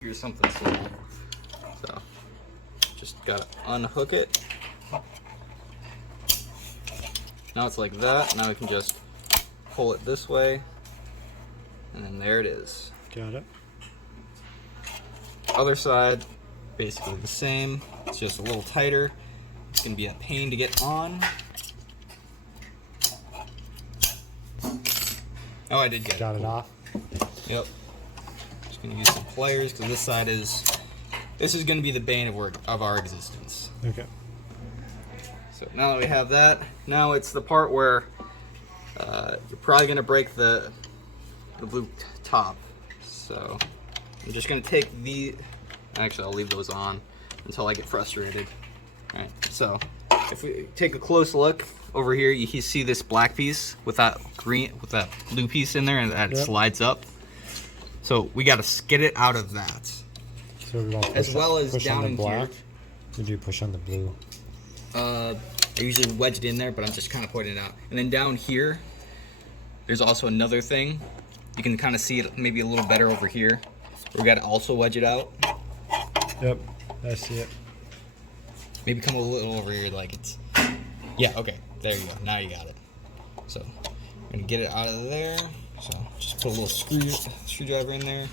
Here's something small. So just gotta unhook it. Now it's like that. Now we can just pull it this way, and then there it is. Got it. Other side, basically the same. It's just a little tighter. It's gonna be a pain to get on. Oh, I did get Got it off. Yep. Just gonna use some pliers because this is gonna be the bane of our existence. Okay. So now that we have that, now it's the part where you're probably gonna break the blue top. So I'm just gonna take actually I'll leave those on until I get frustrated. All right, so if we take a close look over here, you see this black piece with that blue piece in there, and that slides up. So we gotta skid it out of that. So we want as well as push down on the in black. here. Or do you push on the blue? I usually wedge it in there, but I'm just kind of pointing it out. And then down here, there's also another thing. You can kind of see it maybe a little better over here. We got to also wedge it out. Yep, I see it. Maybe come a little over here like it's... Yeah, okay, there you go. Now you got it. So, I'm going to get it out of there. So, just put a little screwdriver in there.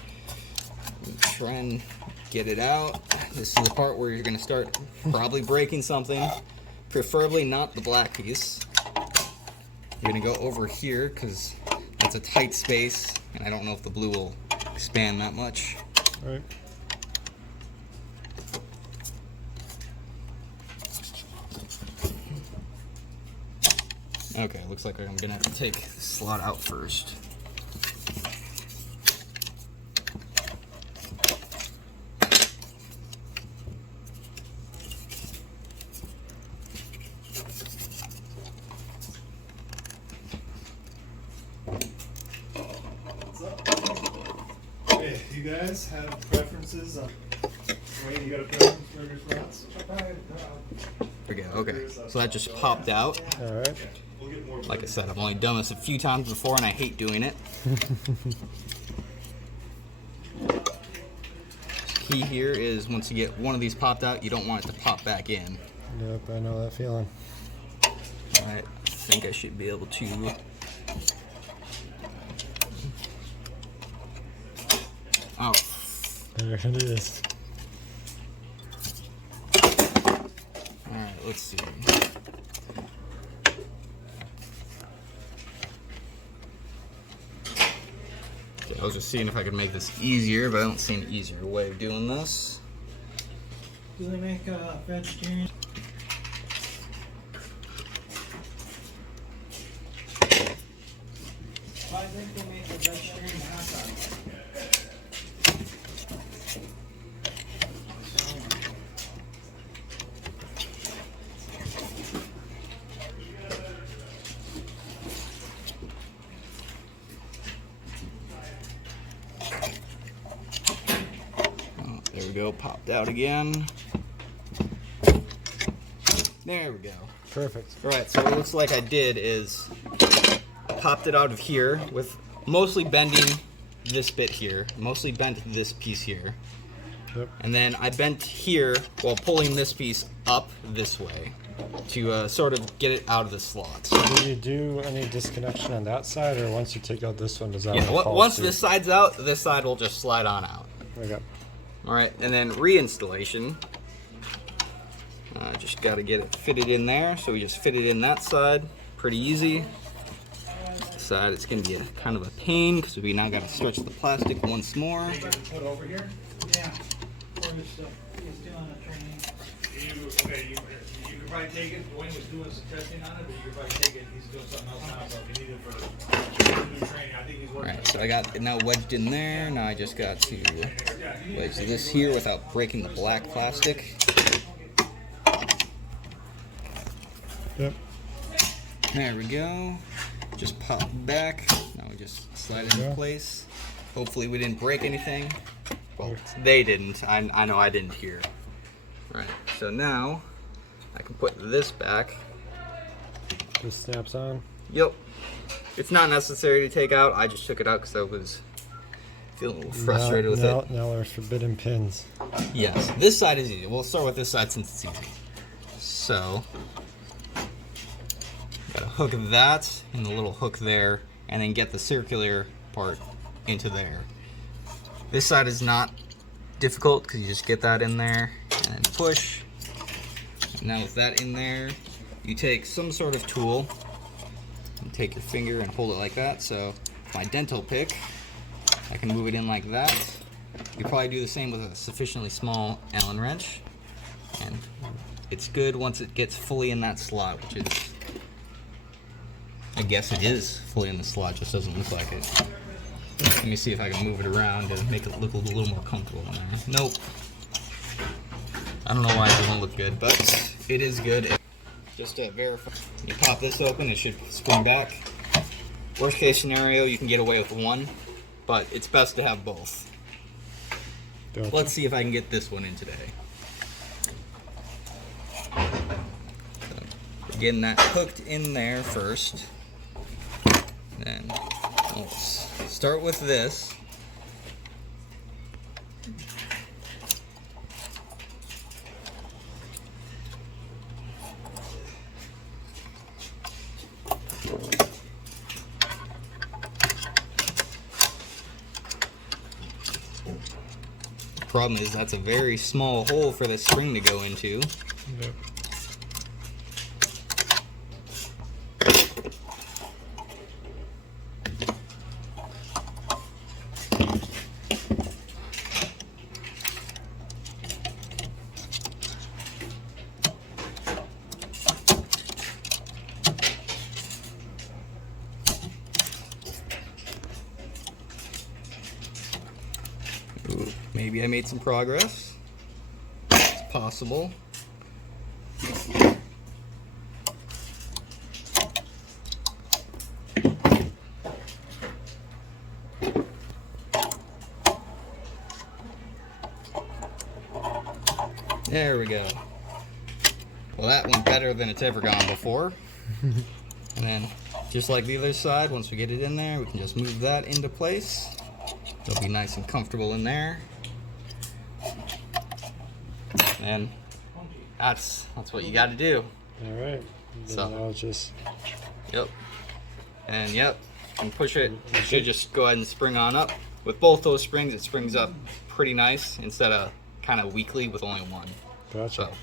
Try and get it out. This is the part where you're going to start probably breaking something. Preferably not the black piece. You're going to go over here because that's a tight space, and I don't know if the blue will expand that much. All right. Okay, looks like I'm gonna have to take the slot out first. Hey, you guys have preferences on Wayne, you got a preference for your slots? Okay, okay. So that just popped out. All right. We'll get more. Like I said, I've only done this a few times before and I hate doing it. Key here is once you get one of these popped out, you don't want it to pop back in. Yep, I know that feeling. Alright, I think I should be able to. Oh. There it is. Alright, let's see. Okay, I was just seeing if I could make this easier, but I don't see an easier way of doing this. Do they make vegetarian? I think they make a vegetarian hot dog. Oh, there we go, popped out again. There we go. Perfect. Alright, so it looks like I did is popped it out of here with mostly bending this bit here, mostly bent this piece here. Yep. And then I bent here while pulling this piece up this way to sort of get it out of the slot. Do you do any disconnection on that side, or once you take out this one, does that Yeah, one fall once too? this side's out, this side will just slide on out. Okay. Alright, and then reinstallation. Just got to get it fitted in there, so we just fit it in that side. Pretty easy. This side, it's going to be kind of a pain because we now got to stretch the plastic once more. Put over here? Yeah. Or he's doing a training. You could probably take it, Wayne was doing some testing on it, but you could probably take it, he's doing something else now, so if you need it for new training, I think he's working. Alright, so I got it now wedged in there. Now I just got to wedge this here without breaking the black plastic. Yep. There we go. Just pop back. Now we just slide it into Yeah. place. Hopefully we didn't break anything. Well, they didn't. I know I didn't hear. Right. So now I can put this back. Just snaps on. Yep. It's not necessary to take out. I just took it out because I was Feeling a little frustrated with it. Now we're forbidden pins. Yes, this side is easy. We'll start with this side since it's easy. So, gotta hook that and the little hook there, and then get the circular part into there. This side is not difficult because you just get that in there and then push. And now with that in there, you take some sort of tool and take your finger and hold it like that. So my dental pick, I can move it in like that. You probably do the same with a sufficiently small Allen wrench, and it's good once it gets fully in that slot, which is, I guess it is fully in the slot, just doesn't look like it. Let me see if I can move it around to make it look a little more comfortable in there. Nope. I don't know why it doesn't look good, but it is good. Just to verify, you pop this open, it should spring back. Worst case scenario, you can get away with one, but it's best to have both. Gotcha. Let's see if I can get this one in today. So, getting that hooked in there first. Then let's start with this. Problem is that's a very small hole for the spring to go into. Yep. Ooh, maybe I made some progress. It's possible. There we go. Well, that went better than it's ever gone before. And then, just like the other side, once we get it in there, we can just move that into place. It'll be nice and comfortable in there. And that's what you got to do. All right. Then So- now just Yep. And yep, you can push it. You should just go ahead and spring on up. With both those springs, it springs up pretty nice instead of kind of weakly with only one. gotcha. So